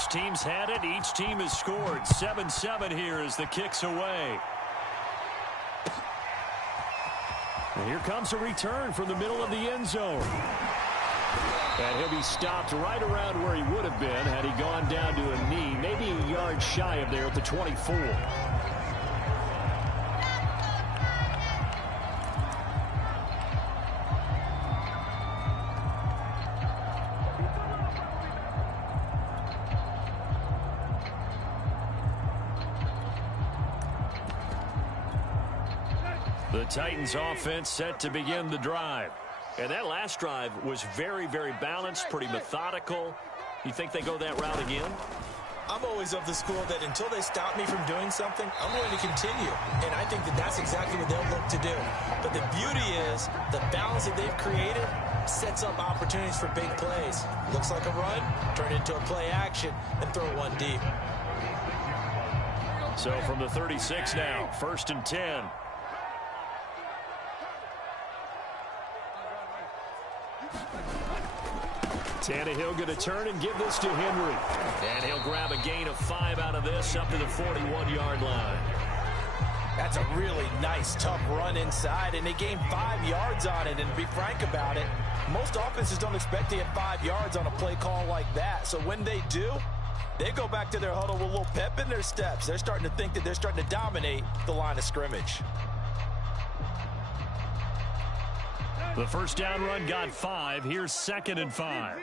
Each team's had it. Each team has scored. 7-7 here as the kick's away. And here comes a return from the middle of the end zone. And he'll be stopped right around where he would have been had he gone down to a knee, maybe a yard shy of there at the 24. The Titans offense set to begin the drive. And that last drive was very, very balanced, pretty methodical. You think they go that route again? I'm always of the school that until they stop me from doing something, I'm going to continue. And I think that that's exactly what they'll look to do. But the beauty is the balance that they've created sets up opportunities for big plays. Looks like a run, turn it into a play action, and throw one deep. So from the 36 now, 1st and 10. Tannehill going to turn and give this to Henry. And he'll grab a gain of 5 out of this up to the 41-yard line. That's a really nice, tough run inside, and they gained 5 yards on it. And to be frank about it, most offenses don't expect to get 5 yards on a play call like that. So when they do, they go back to their huddle with a little pep in their steps. They're starting to think that they're starting to dominate the line of scrimmage. The first down run got 5. Here's 2nd and 5.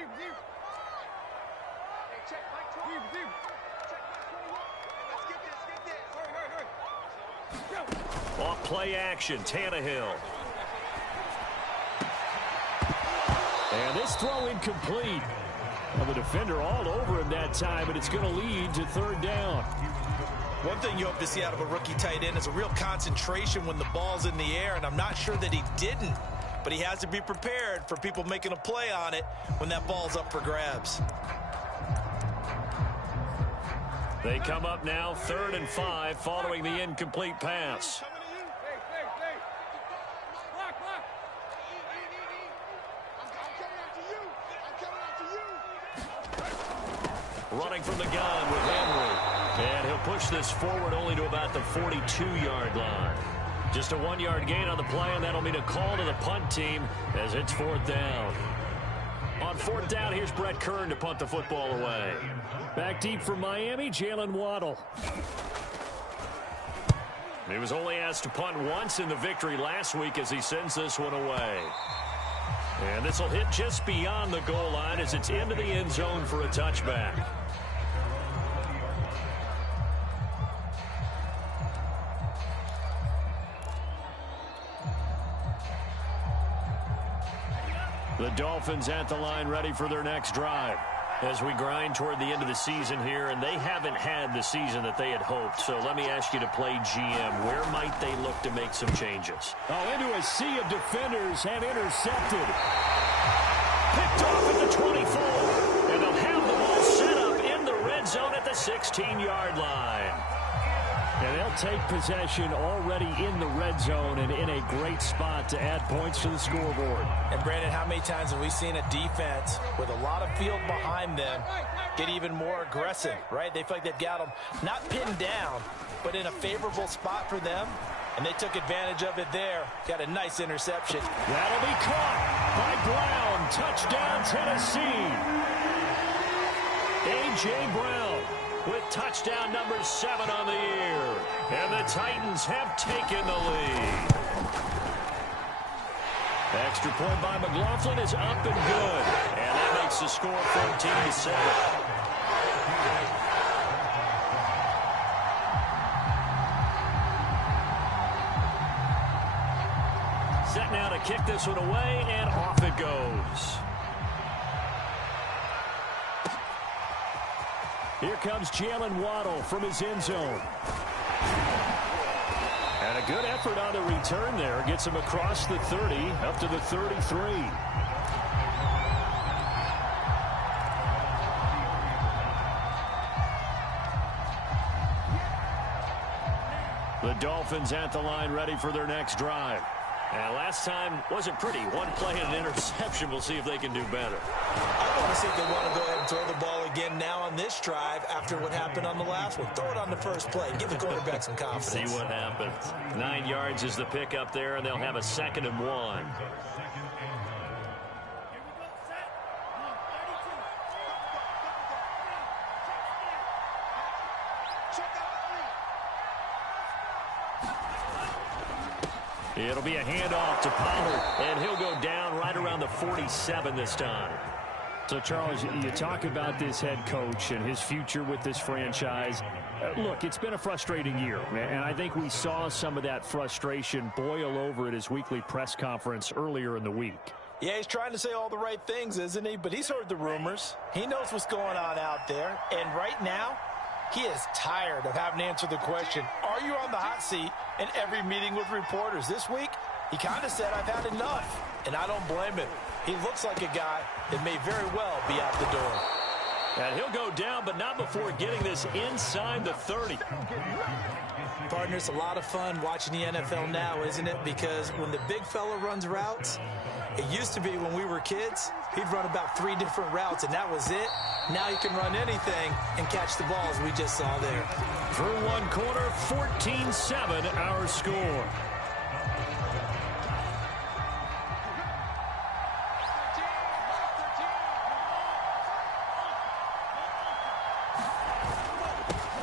Off play action, Tannehill. And this throw incomplete. Well, the defender all over him that time, and it's going to lead to 3rd down. One thing you hope to see out of a rookie tight end is a real concentration when the ball's in the air, and I'm not sure that he didn't. But he has to be prepared for people making a play on it when that ball's up for grabs. They come up now 3rd and 5 following the incomplete pass. Running from the gun with Henry. And he'll push this forward only to about the 42-yard line. Just a 1-yard gain on the play, and that'll mean a call to the punt team as it's 4th down. On 4th down, here's Brett Kern to punt the football away. Back deep for Miami, Jalen Waddle. He was only asked to punt once in the victory last week as he sends this one away. And this will hit just beyond the goal line as it's into the end zone for a touchback. The Dolphins at the line ready for their next drive as we grind toward the end of the season here, and they haven't had the season that they had hoped. So let me ask you to play GM. Where might they look to make some changes? Oh, into a sea of defenders and intercepted. Picked off at the 24, and they'll have the ball set up in the red zone at the 16-yard line. And they'll take possession already in the red zone and in a great spot to add points to the scoreboard. And, Brandon, how many times have we seen a defense with a lot of field behind them get even more aggressive, right? They feel like they've got them not pinned down, but in a favorable spot for them, and they took advantage of it there. Got a nice interception. That'll be caught by Brown. Touchdown, Tennessee. A.J. Brown with touchdown number 7 on the year. And the Titans have taken the lead. Extra point by McLaughlin is up and good. And that makes the score 14-7. Set now to kick this one away, and off it goes. Here comes Jalen Waddle from his end zone. And a good effort on the return there. Gets him across the 30, up to the 33. The Dolphins at the line ready for their next drive. And last time wasn't pretty. One play and an interception. We'll see if they can do better. I want to see if they want to go ahead and throw the ball again now on this drive after what happened on the last one. Throw it on the first play. Give the quarterback some confidence. See what happens. 9 yards is the pick up there, and they'll have a 2nd and 1. It'll be a handoff to Pollard, and he'll go down right around the 47 this time. So, Charles, you talk about this head coach and his future with this franchise. Look, it's been a frustrating year, and I think we saw some of that frustration boil over at his weekly press conference earlier in the week. Yeah, he's trying to say all the right things, isn't he? But he's heard the rumors. He knows what's going on out there. And right now, he is tired of having to answer the question, are you on the hot seat, in every meeting with reporters. This week, he kind of said, I've had enough. And I don't blame him. He looks like a guy that may very well be out the door. And he'll go down, but not before getting this inside the 30. Partner, it's a lot of fun watching the NFL now, isn't it? Because when the big fella runs routes, it used to be when we were kids, he'd run about 3 different routes, and that was it. Now he can run anything and catch the balls we just saw there. Through one quarter, 14-7 our score.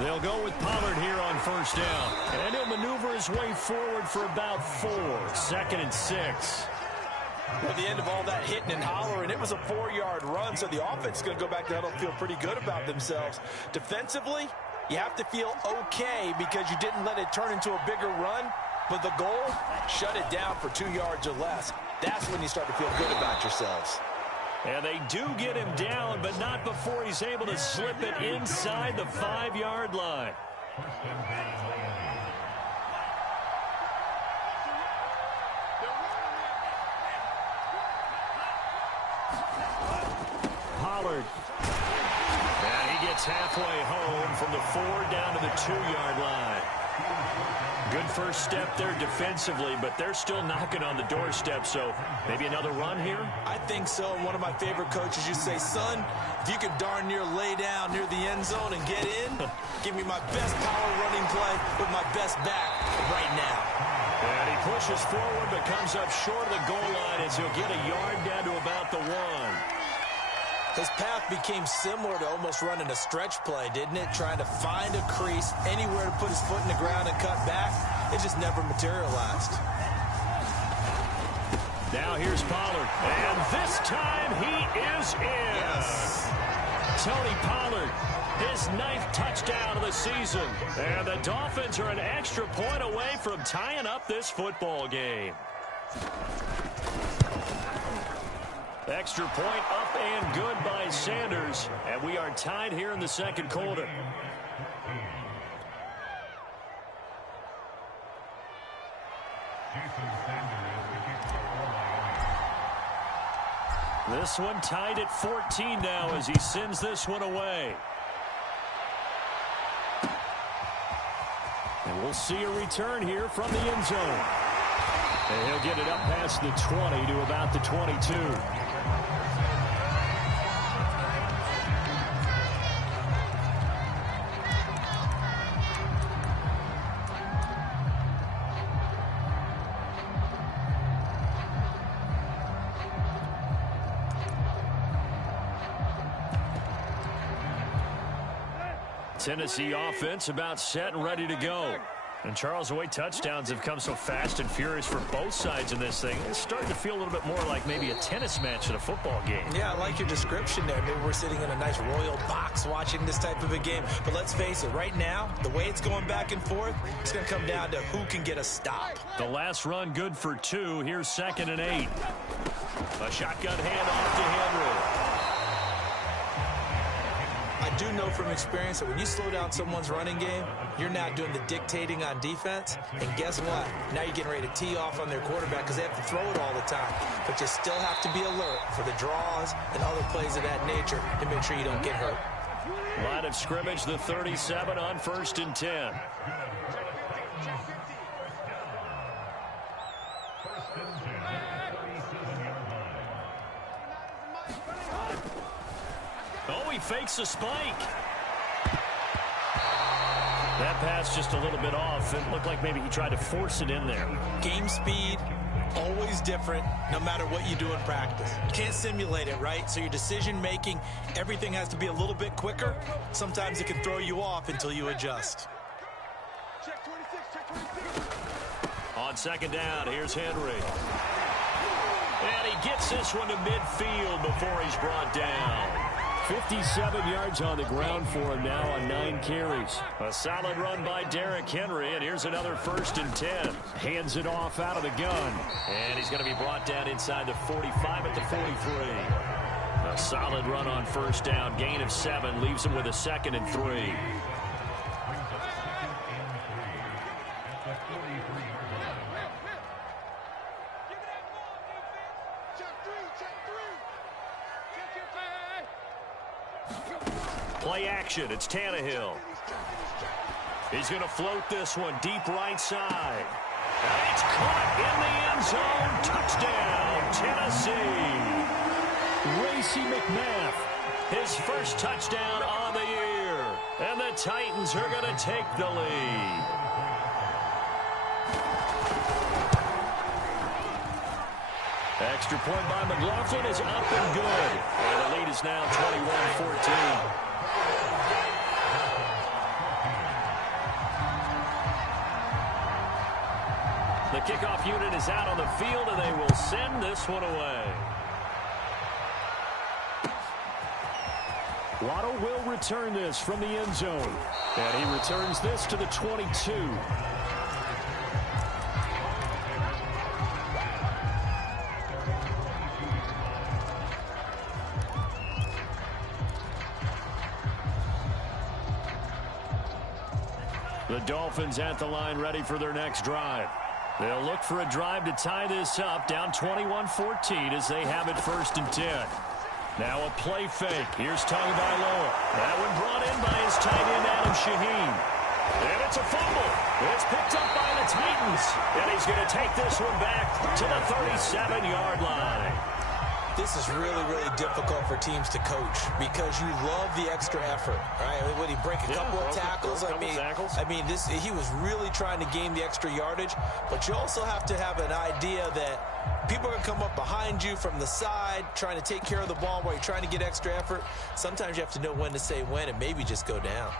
They'll go with Pollard here on first down. And he'll maneuver his way forward for about 4. 2nd and 6. At the end of all that hitting and hollering, it was a 4-yard run, so the offense is going to go back to huddle and feel pretty good about themselves. Defensively, you have to feel okay because you didn't let it turn into a bigger run, but the goal, shut it down for 2 yards or less. That's when you start to feel good about yourselves. And they do get him down, but not before he's able to slip it inside the 5-yard line. Pollard. And he gets halfway home from the 4 down to the 2-yard line. Good first step there defensively, but they're still knocking on the doorstep, so maybe another run here? I think so. One of my favorite coaches used to say, son, if you can darn near lay down near the end zone and get in, give me my best power running play with my best back right now. And he pushes forward but comes up short of the goal line as he'll get a yard down to about the 1. His path became similar to almost running a stretch play, didn't it? Trying to find a crease, anywhere to put his foot in the ground and cut back. It just never materialized. Now here's Pollard. And this time he is in. Yes. Tony Pollard, his 9th touchdown of the season. And the Dolphins are an extra point away from tying up this football game. Extra point up and good by Sanders. And we are tied here in the 2nd quarter. This one tied at 14 now as he sends this one away. And we'll see a return here from the end zone. And he'll get it up past the 20 to about the 22. Tennessee offense about set and ready to go. And Charles, the way touchdowns have come so fast and furious for both sides in this thing, it's starting to feel a little bit more like maybe a tennis match in a football game. Yeah, I like your description there. Maybe we're sitting in a nice royal box watching this type of a game. But let's face it, right now, the way it's going back and forth, it's going to come down to who can get a stop. The last run good for 2. Here's 2nd and 8. A shotgun handoff to Henry. I do know from experience that when you slow down someone's running game, you're not doing the dictating on defense. And guess what? Now you're getting ready to tee off on their quarterback because they have to throw it all the time. But you still have to be alert for the draws and other plays of that nature to make sure you don't get hurt. Line of scrimmage, the 37 on 1st and 10. he fakes a spike. That pass just a little bit off. It looked like maybe he tried to force it in there. Game speed, always different, no matter what you do in practice. You can't simulate it, right? So your decision-making, everything has to be a little bit quicker. Sometimes it can throw you off until you adjust. On second down, here's Henry. And he gets this one to midfield before he's brought down. 57 yards on the ground for him now on 9 carries. A solid run by Derrick Henry, and here's another 1st and 10. Hands it off out of the gun. And he's going to be brought down inside the 45 at the 43. A solid run on 1st down. Gain of 7 leaves him with a 2nd and 3. Play action. It's Tannehill. He's going to float this one deep right side. And it's caught in the end zone. Touchdown, Tennessee. Racey McMath. His first touchdown on the year. And the Titans are going to take the lead. Extra point by McLaughlin is up and good. And the lead is now 21-14. The kickoff unit is out on the field, and they will send this one away. Waddle will return this from the end zone. And he returns this to the 22. The Dolphins at the line ready for their next drive. They'll look for a drive to tie this up, down 21-14 as they have it 1st and 10. Now a play fake. Here's Tagovailoa. That one brought in by his tight end, Adam Shaheen. And it's a fumble. It's picked up by the Titans. And he's going to take this one back to the 37-yard line. This is really, really difficult for teams to coach because you love the extra effort, right? Would he break a couple of tackles? I mean, he was really trying to gain the extra yardage, but you also have to have an idea that people are going to come up behind you from the side, trying to take care of the ball while you're trying to get extra effort. Sometimes you have to know when to say when and maybe just go down.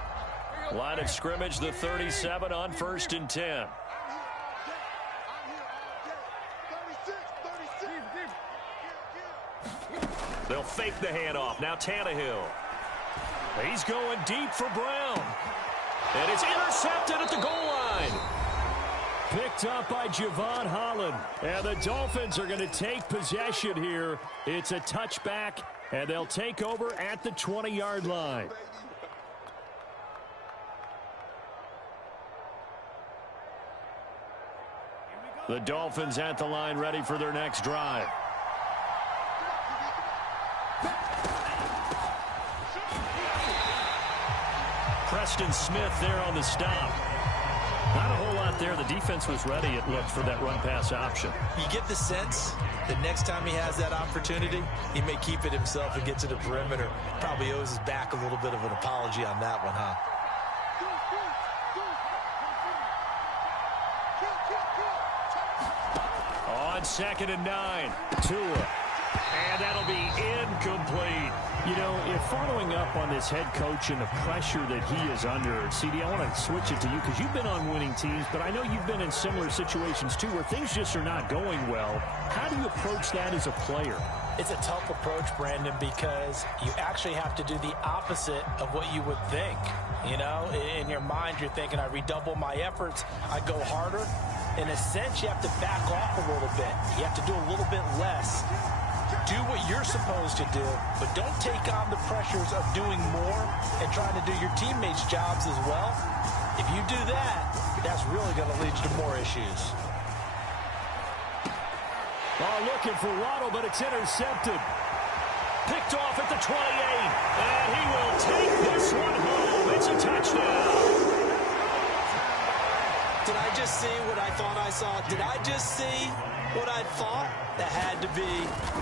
Line of scrimmage, the 37 on 1st and 10. They'll fake the handoff. Now Tannehill. He's going deep for Brown. And it's intercepted at the goal line. Picked up by Javon Holland. And the Dolphins are going to take possession here. It's a touchback, and they'll take over at the 20-yard line. The Dolphins at the line ready for their next drive. Preston Smith there on the stop. Not a whole lot there. The defense was ready, it looked, for that run-pass option. You get the sense that next time he has that opportunity, he may keep it himself and get to the perimeter. Probably owes his back a little bit of an apology on that one, huh? On 2nd and 9, Tua. And that'll be incomplete. You know, if following up on this head coach and the pressure that he is under, CD, I want to switch it to you because you've been on winning teams, but I know you've been in similar situations too where things just are not going well. How do you approach that as a player? It's a tough approach, Brandon, because you actually have to do the opposite of what you would think. You know, in your mind, you're thinking, I redouble my efforts, I go harder. In a sense, you have to back off a little bit. You have to do a little bit less. Do what you're supposed to do, but don't take on the pressures of doing more and trying to do your teammates' jobs as well. If you do that, that's really going to lead to more issues. Oh, looking for Waddle, but it's intercepted. Picked off at the 28, and he will take this one home. It's a touchdown. Did I just see what I thought I saw? Did I just see what I thought? That had to be.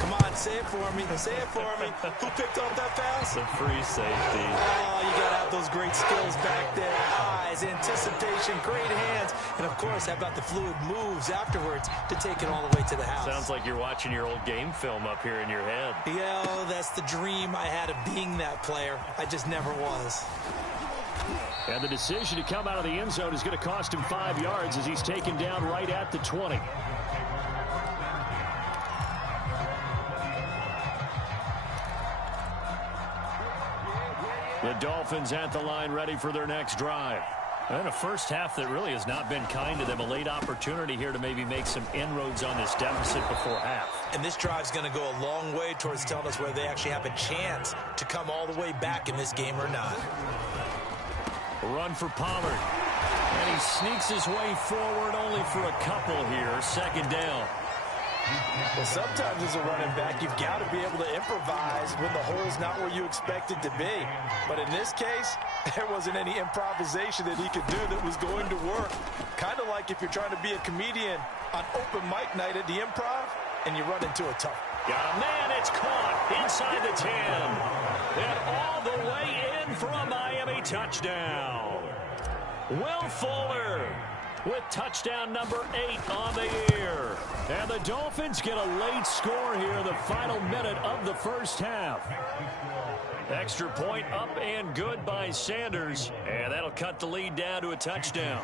Come on, say it for me. Say it for me. Who picked off that pass? The free safety. Oh, you got to have those great skills back there. Eyes, anticipation, great hands. And, of course, how about the fluid moves afterwards to take it all the way to the house? Sounds like you're watching your old game film up here in your head. Yeah, that's the dream I had of being that player. I just never was. And the decision to come out of the end zone is going to cost him 5 yards as he's taken down right at the 20. The Dolphins at the line ready for their next drive. And a first half that really has not been kind to them. A late opportunity here to maybe make some inroads on this deficit before half. And this drive's going to go a long way towards telling us whether they actually have a chance to come all the way back in this game or not. A run for Pollard. And he sneaks his way forward only for a couple here. Second down. Well, sometimes as a running back, you've got to be able to improvise when the hole's not where you expect it to be. But in this case, there wasn't any improvisation that he could do that was going to work. Kind of like if you're trying to be a comedian on open mic night at the Improv and you run into a tough. Got a man, it's caught inside the 10. And all the way in for a Miami touchdown. Will Fuller with touchdown number 8 on the year. And the Dolphins get a late score here in the final minute of the first half. Extra point up and good by Sanders. And that'll cut the lead down to a touchdown.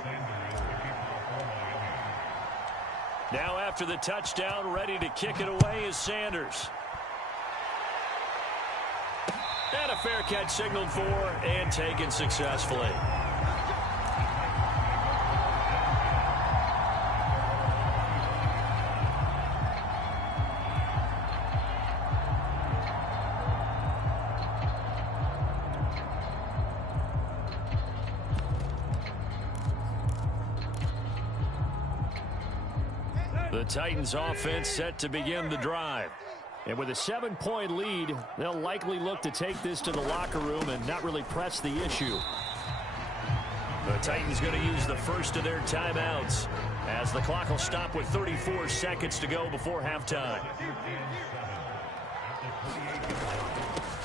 Now after the touchdown, ready to kick it away is Sanders. And a fair catch signaled for and taken successfully. The Titans offense set to begin the drive. And with a 7-point lead, they'll likely look to take this to the locker room and not really press the issue. The Titans going to use the first of their timeouts as the clock will stop with 34 seconds to go before halftime.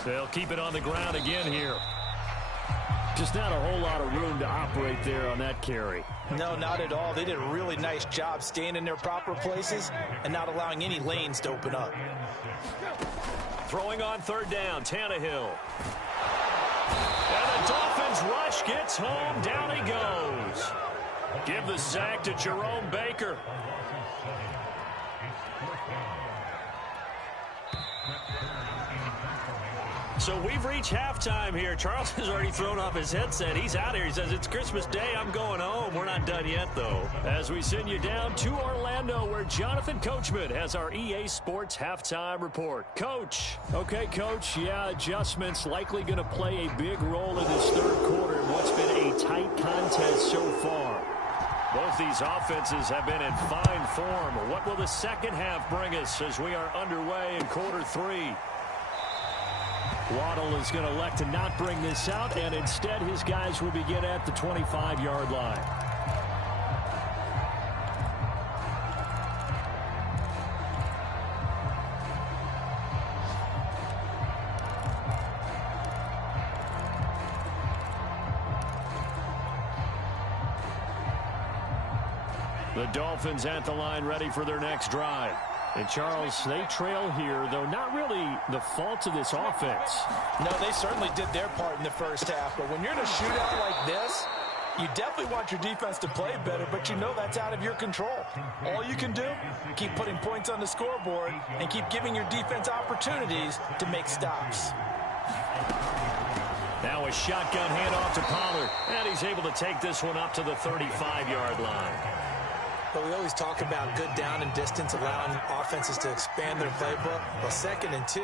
They'll keep it on the ground again here. Just not a whole lot of room to operate there on that carry. No, not at all. They did a really nice job staying in their proper places and not allowing any lanes to open up. Throwing on third down, Tannehill. And the Dolphins rush gets home. Down he goes. Give the sack to Jerome Baker. So we've reached halftime here. Charles has already thrown off his headset. He's out here. He says, it's Christmas Day. I'm going home. We're not done yet, though. As we send you down to Orlando, where Jonathan Coachman has our EA Sports halftime report. Coach. Okay, Coach. Yeah, adjustments likely going to play a big role in this third quarter in what's been a tight contest so far. Both these offenses have been in fine form. What will the second half bring us as we are underway in quarter 3? Waddle is going to elect to not bring this out, and instead his guys will begin at the 25-yard line. The Dolphins at the line ready for their next drive. And, Charles, they trail here, though not really the fault of this offense. No, they certainly did their part in the first half. But when you're in a shootout like this, you definitely want your defense to play better, but you know that's out of your control. All you can do, keep putting points on the scoreboard and keep giving your defense opportunities to make stops. Now a shotgun handoff to Pollard, and he's able to take this one up to the 35-yard line. But we always talk about good down and distance, allowing offenses to expand their playbook. Well, 2nd and 2,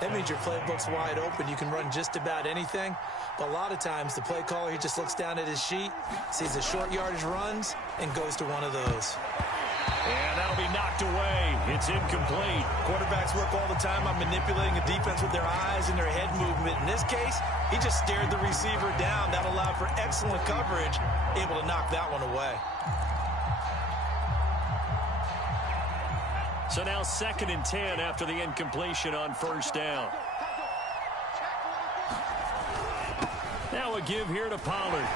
that means your playbook's wide open. You can run just about anything. But a lot of times, the play caller, he just looks down at his sheet, sees the short yardage runs, and goes to one of those. And that'll be knocked away. It's incomplete. Quarterbacks work all the time on manipulating a defense with their eyes and their head movement. In this case, he just stared the receiver down. That allowed for excellent coverage, able to knock that one away. So now 2nd and 10 after the incompletion on 1st down. Now a give here to Pollard.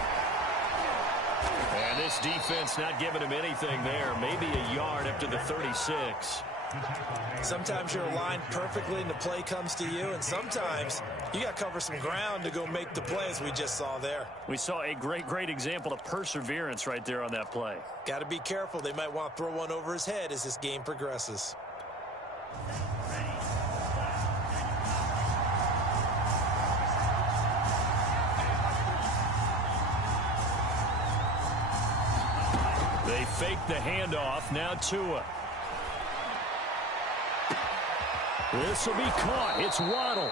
And this defense not giving him anything there. Maybe a yard up to the 36. Sometimes you're aligned perfectly and the play comes to you, and sometimes you got to cover some ground to go make the play, as we just saw there. We saw a great example of perseverance right there on that play. Got to be careful. They might want to throw one over his head as this game progresses. They fake the handoff. Now Tua. This will be caught. It's Waddle.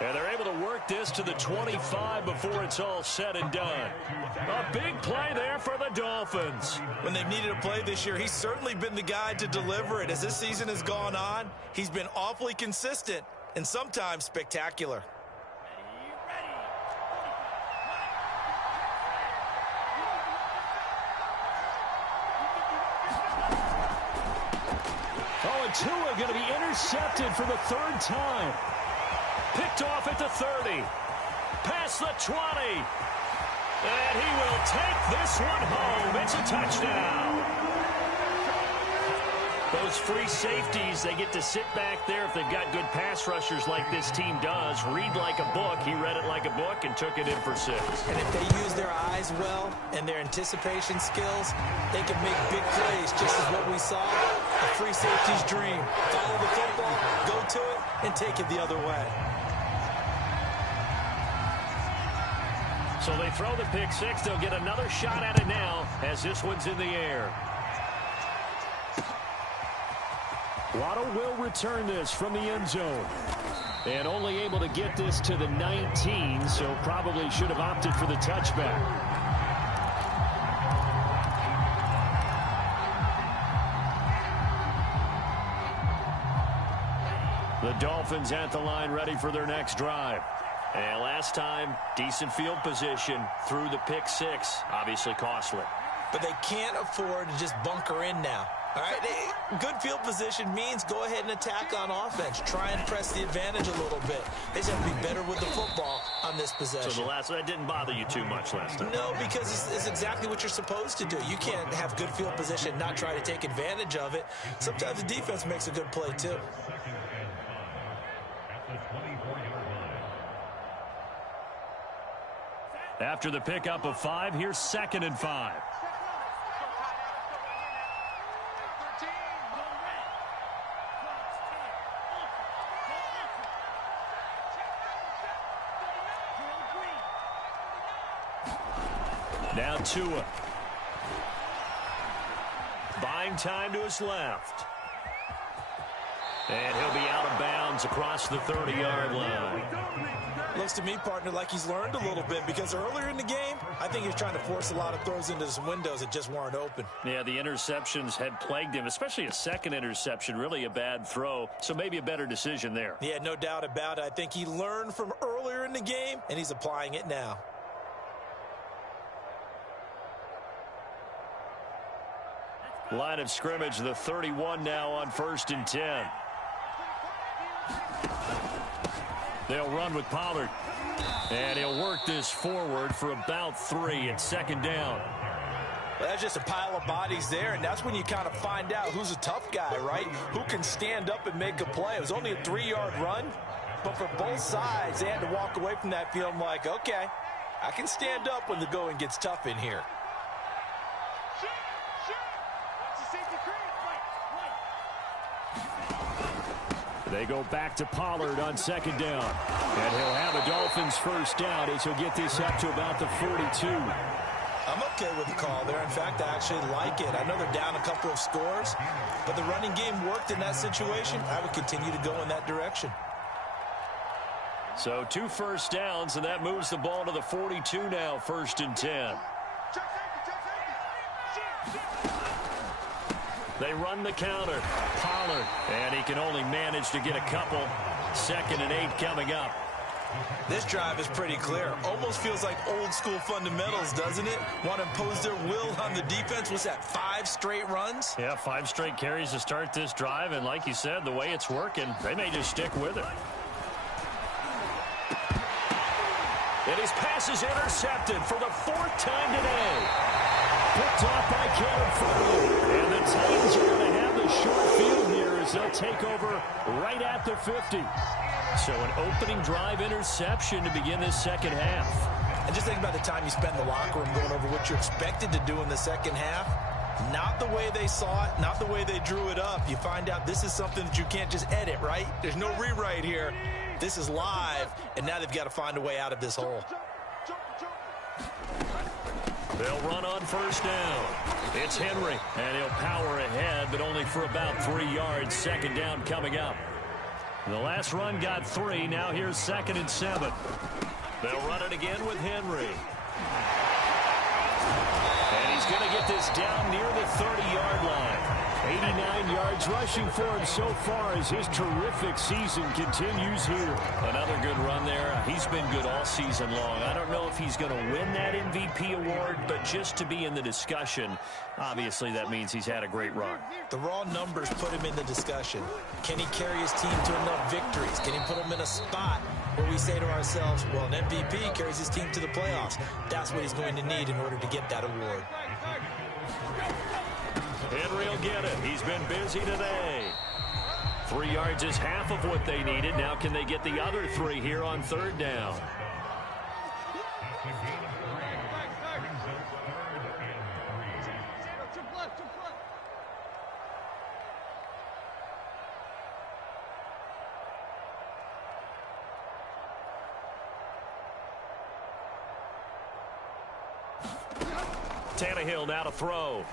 And they're able to work this to the 25 before it's all said and done. A big play there for the Dolphins. When they've needed a play this year, he's certainly been the guy to deliver it. As this season has gone on, he's been awfully consistent and sometimes spectacular. Oh, and Tua going to be intercepted for the 3rd time. Picked off at the 30. Past the 20. And he will take this one home. It's a touchdown. Those free safeties, they get to sit back there if they've got good pass rushers like this team does. Read like a book. He read it like a book and took it in for 6. And if they use their eyes well and their anticipation skills, they can make big plays, just as what we saw. A free safety's dream. Follow the football, go to it, and take it the other way. So they throw the pick 6. They'll get another shot at it now as this one's in the air. Waddle will return this from the end zone. And only able to get this to the 19, so probably should have opted for the touchback. The Dolphins at the line ready for their next drive. And last time, decent field position through the pick 6. Obviously costly. But they can't afford to just bunker in now. All right, good field position means go ahead and attack on offense. Try and press the advantage a little bit. They just have to be better with the football on this possession. So that didn't bother you too much last time? No, because it's exactly what you're supposed to do. You can't have good field position and not try to take advantage of it. Sometimes the defense makes a good play, too. After the pickup of 5, here's 2nd and 5. Now Tua. Buying time to his left. And he'll be out of bounds across the 30-yard line. Looks to me, partner, like he's learned a little bit, because earlier in the game, I think he was trying to force a lot of throws into some windows that just weren't open. Yeah, the interceptions had plagued him, especially a second interception, really a bad throw, so maybe a better decision there. Yeah, no doubt about it. I think he learned from earlier in the game, and he's applying it now. Line of scrimmage, the 31 now on 1st and 10. They'll run with Pollard. And he'll work this forward for about 3 at 2nd down. Well, that's just a pile of bodies there, and that's when you kind of find out who's a tough guy, right? Who can stand up and make a play. It was only a 3-yard run, but for both sides, they had to walk away from that field like, okay, I can stand up when the going gets tough in here. They go back to Pollard on 2nd down. And he'll have a Dolphins 1st down as he'll get this up to about the 42. I'm okay with the call there. In fact, I actually like it. I know they're down a couple of scores, but the running game worked in that situation. I would continue to go in that direction. So 2 first downs, and that moves the ball to the 42 now, 1st and 10. They run the counter. Pollard, and he can only manage to get a couple. 2nd and 8 coming up. This drive is pretty clear. Almost feels like old school fundamentals, doesn't it? Want to impose their will on the defense. What's that, 5 straight runs? Yeah, 5 straight carries to start this drive. And like you said, the way it's working, they may just stick with it. And his pass is intercepted for the 4th time today. Picked off by Caleb Farley. And the Titans are going to have the short field here as they'll take over right at the 50. So an opening drive interception to begin this second half. And just think about the time you spent in the locker room going over what you expected to do in the second half. Not the way they saw it, not the way they drew it up. You find out this is something that you can't just edit, right? There's no rewrite here. This is live, and now they've got to find a way out of this hole. They'll run on first down. It's Henry, and he'll power ahead, but only for about 3 yards. Second down coming up. The last run got 3. Now here's 2nd and 7. They'll run it again with Henry. And he's going to get this down near the 30-yard line. 89 yards rushing for him so far as his terrific season continues here. Another good run there. He's been good all season long. I don't know if he's going to win that MVP award, but just to be in the discussion, obviously that means he's had a great run. The raw numbers put him in the discussion. Can he carry his team to enough victories? Can he put them in a spot where we say to ourselves, well, an MVP carries his team to the playoffs. That's what he's going to need in order to get that award. Henry will get it. He's been busy today. 3 yards is half of what they needed. Now can they get the other 3 here on 3rd down? Tannehill now to throw.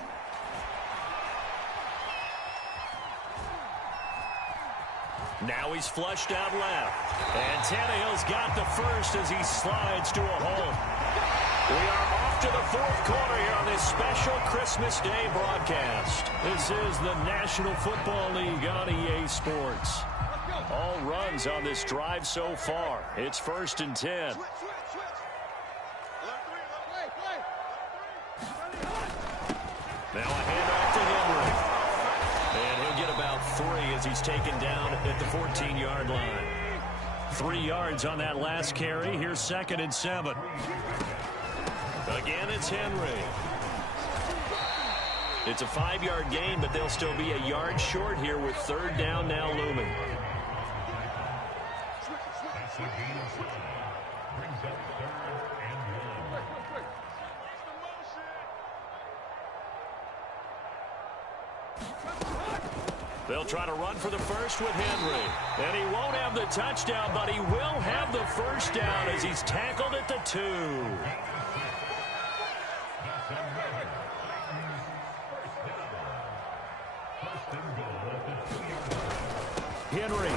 Now he's flushed out left. And Tannehill's got the first as he slides to a home. We are off to the 4th quarter here on this special Christmas Day broadcast. This is the National Football League on EA Sports. All runs on this drive so far. It's 1st and 10. Now a handoff to Henry. And he'll get about 3 as he's taken down at the 14-yard line. 3 yards on that last carry. Here's 2nd and 7. Again, it's Henry. It's a 5-yard gain, but they'll still be a yard short here with 3rd down now looming. They'll try to run for the first with Henry. And he won't have the touchdown, but he will have the first down as he's tackled at the 2. Henry.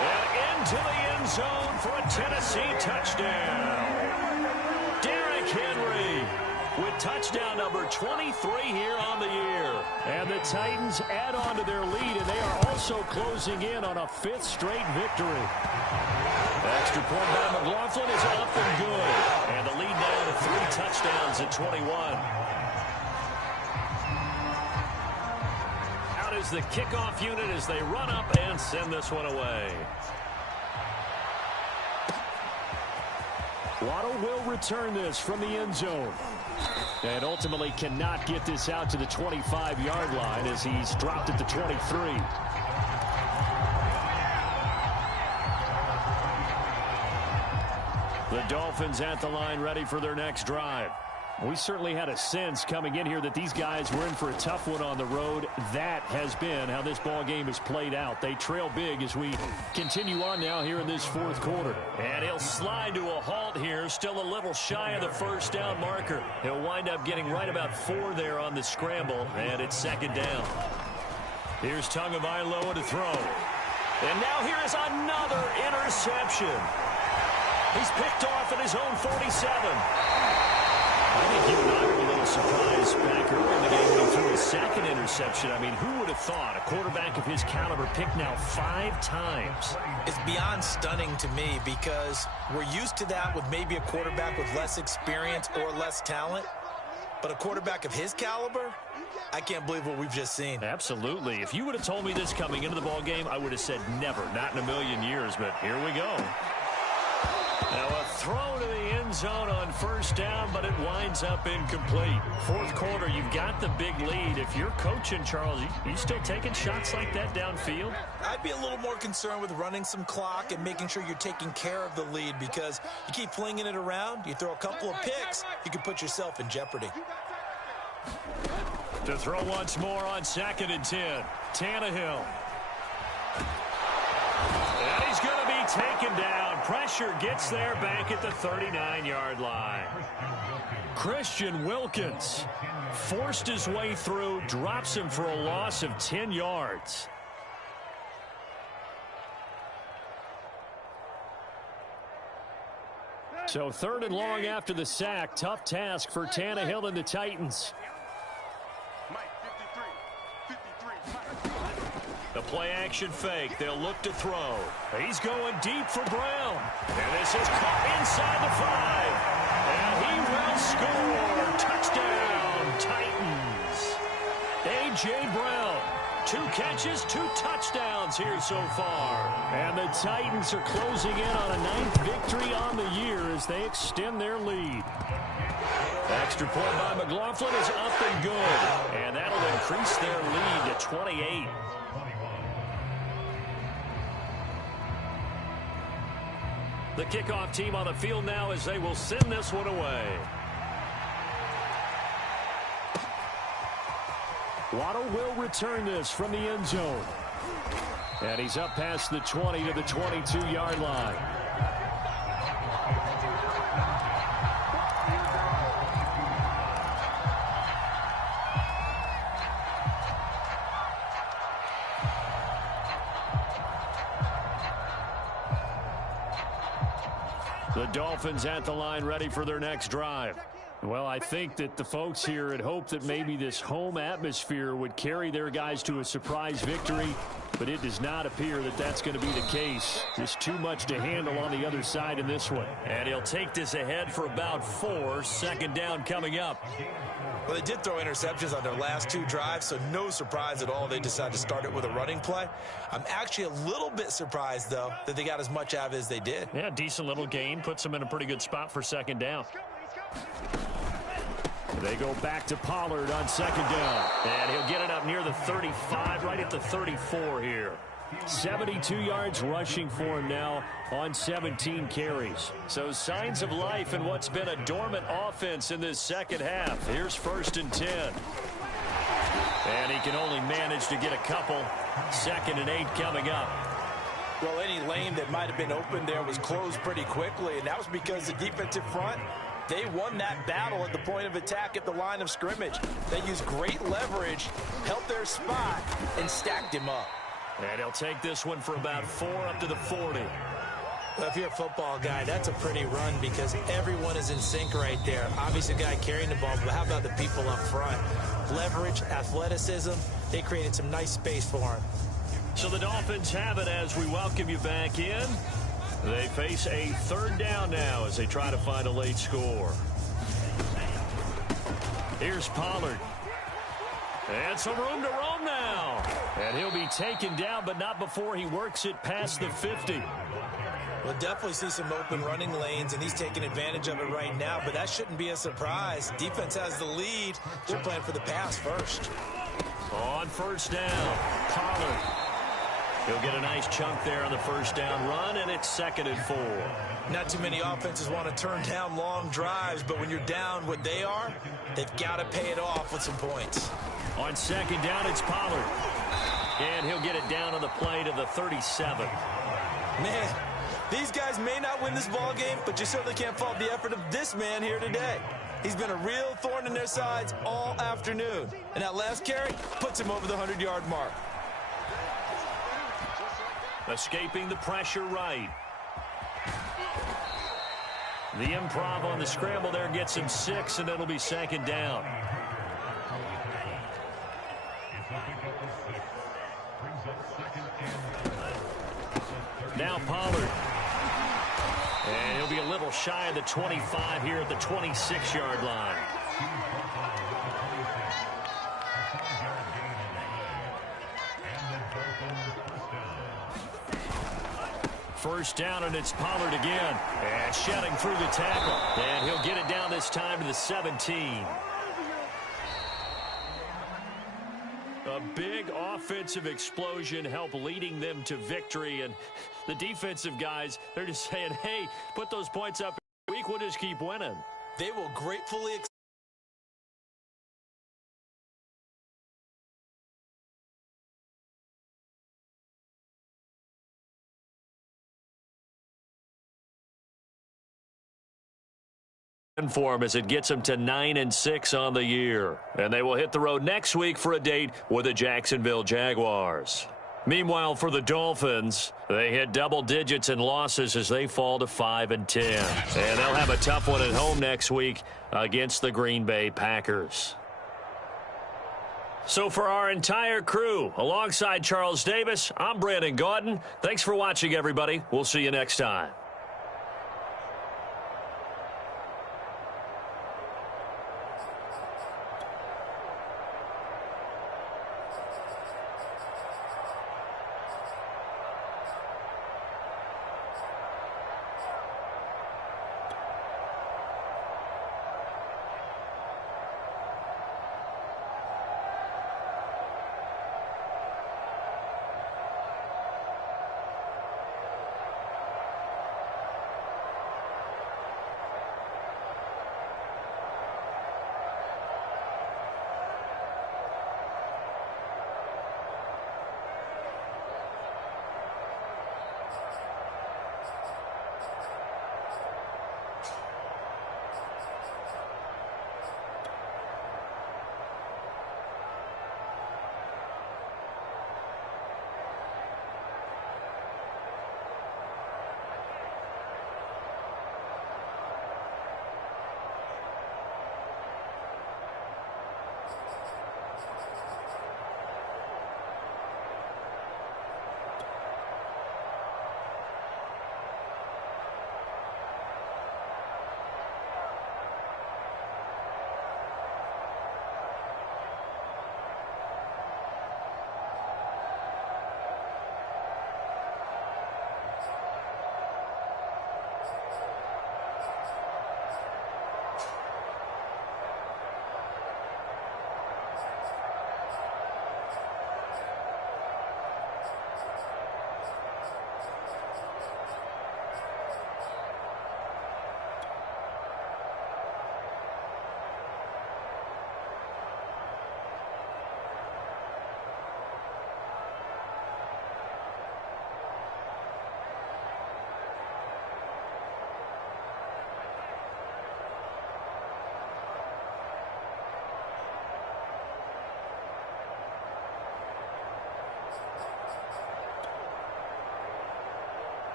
And into the end zone for a Tennessee touchdown. Derrick Henry with touchdown number 23 here on the year. And the Titans add on to their lead, and they are also closing in on a 5th straight victory. The extra point by McLaughlin is up and good. And the lead now to 3 touchdowns at 21. Out is the kickoff unit as they run up and send this one away. Waddle will return this from the end zone. And ultimately cannot get this out to the 25-yard line as he's dropped at the 23. The Dolphins at the line ready for their next drive. We certainly had a sense coming in here that these guys were in for a tough one on the road. That has been how this ball game has played out. They trail big as we continue on now here in this 4th quarter. And he'll slide to a halt here, still a little shy of the first down marker. He'll wind up getting right about 4 there on the scramble, and it's 2nd down. Here's Tagovailoa to throw. And now here is another interception. He's picked off at his own 47. I think you and I were a little surprised back early in the game when he threw his 2nd interception. interception. I mean, who would have thought a quarterback of his caliber picked now 5 times? It's beyond stunning to me because we're used to that with maybe a quarterback with less experience or less talent. But a quarterback of his caliber, I can't believe what we've just seen. Absolutely. If you would have told me this coming into the ball game, I would have said never, not in a million years. But here we go. Now a throw to the end zone on first down, but it winds up incomplete. Fourth quarter, you've got the big lead. If you're coaching, Charles, you still taking shots like that downfield? I'd be a little more concerned with running some clock and making sure you're taking care of the lead, because you keep flinging it around, you throw a couple of picks, you can put yourself in jeopardy. To throw once more on 2nd and 10. Tannehill. And he's going to be taken down. Pressure gets there back at the 39-yard line. Christian Wilkins forced his way through, drops him for a loss of 10 yards. So 3rd and long after the sack. Tough task for Tannehill and the Titans. The play-action fake. They'll look to throw. He's going deep for Brown. And this is caught inside the 5. And he will score. Touchdown, Titans. A.J. Brown. 2 catches, 2 touchdowns here so far. And the Titans are closing in on a 9th victory on the year as they extend their lead. Extra point by McLaughlin is up and good. And that'll increase their lead to 28. The kickoff team on the field now as they will send this one away. Waddle will return this from the end zone. And he's up past the 20 to the 22-yard line. The Dolphins at the line ready for their next drive. Well, I think that the folks here had hoped that maybe this home atmosphere would carry their guys to a surprise victory, but it does not appear that that's going to be the case. Just too much to handle on the other side in this one. And he'll take this ahead for about 4. 2nd down coming up. Well, they did throw interceptions on their last 2 drives, so no surprise at all they decided to start it with a running play. I'm actually a little bit surprised, though, that they got as much out of it as they did. Yeah, decent little gain. Puts them in a pretty good spot for 2nd down. They go back to Pollard on 2nd down. And he'll get it up near the 35, right at the 34 here. 72 yards rushing for him now on 17 carries. So signs of life in what's been a dormant offense in this second half. Here's 1st and 10. And he can only manage to get a couple. 2nd and 8 coming up. Well, any lane that might have been open there was closed pretty quickly, and that was because the defensive front, they won that battle at the point of attack at the line of scrimmage. They used great leverage, held their spot, and stacked him up. And he'll take this one for about 4 up to the 40. Well, if you're a football guy, that's a pretty run because everyone is in sync right there. Obviously, the guy carrying the ball, but how about the people up front? Leverage, athleticism, they created some nice space for him. So the Dolphins have it as we welcome you back in. They face a 3rd down now as they try to find a late score. Here's Pollard. And some room to roam now. And he'll be taken down, but not before he works it past the 50. We'll definitely see some open running lanes, and he's taking advantage of it right now, but that shouldn't be a surprise. Defense has the lead. They're playing for the pass first. On 1st down, Pollard. He'll get a nice chunk there on the 1st down run, and it's 2nd and 4. Not too many offenses want to turn down long drives, but when you're down what they are, they've got to pay it off with some points. On 2nd down, it's Pollard. And he'll get it down on the play to the 37. Man, these guys may not win this ball game, but you certainly can't fault the effort of this man here today. He's been a real thorn in their sides all afternoon. And that last carry puts him over the 100-yard mark. Escaping the pressure right. The improv on the scramble there gets him 6, and it'll be 2nd down. Now Pollard. And he'll be a little shy of the 25 here at the 26-yard line. First down, and it's Pollard again. And shedding through the tackle. And he'll get it down this time to the 17. A big offensive explosion helped leading them to victory. And the defensive guys, they're just saying, hey, put those points up. We'll just keep winning. They will gratefully for him as it gets them to 9-6 on the year. And they will hit the road next week for a date with the Jacksonville Jaguars. Meanwhile, for the Dolphins, they hit double digits in losses as they fall to 5-10. And they'll have a tough one at home next week against the Green Bay Packers. So for our entire crew, alongside Charles Davis, I'm Brandon Gaudin. Thanks for watching, everybody. We'll see you next time.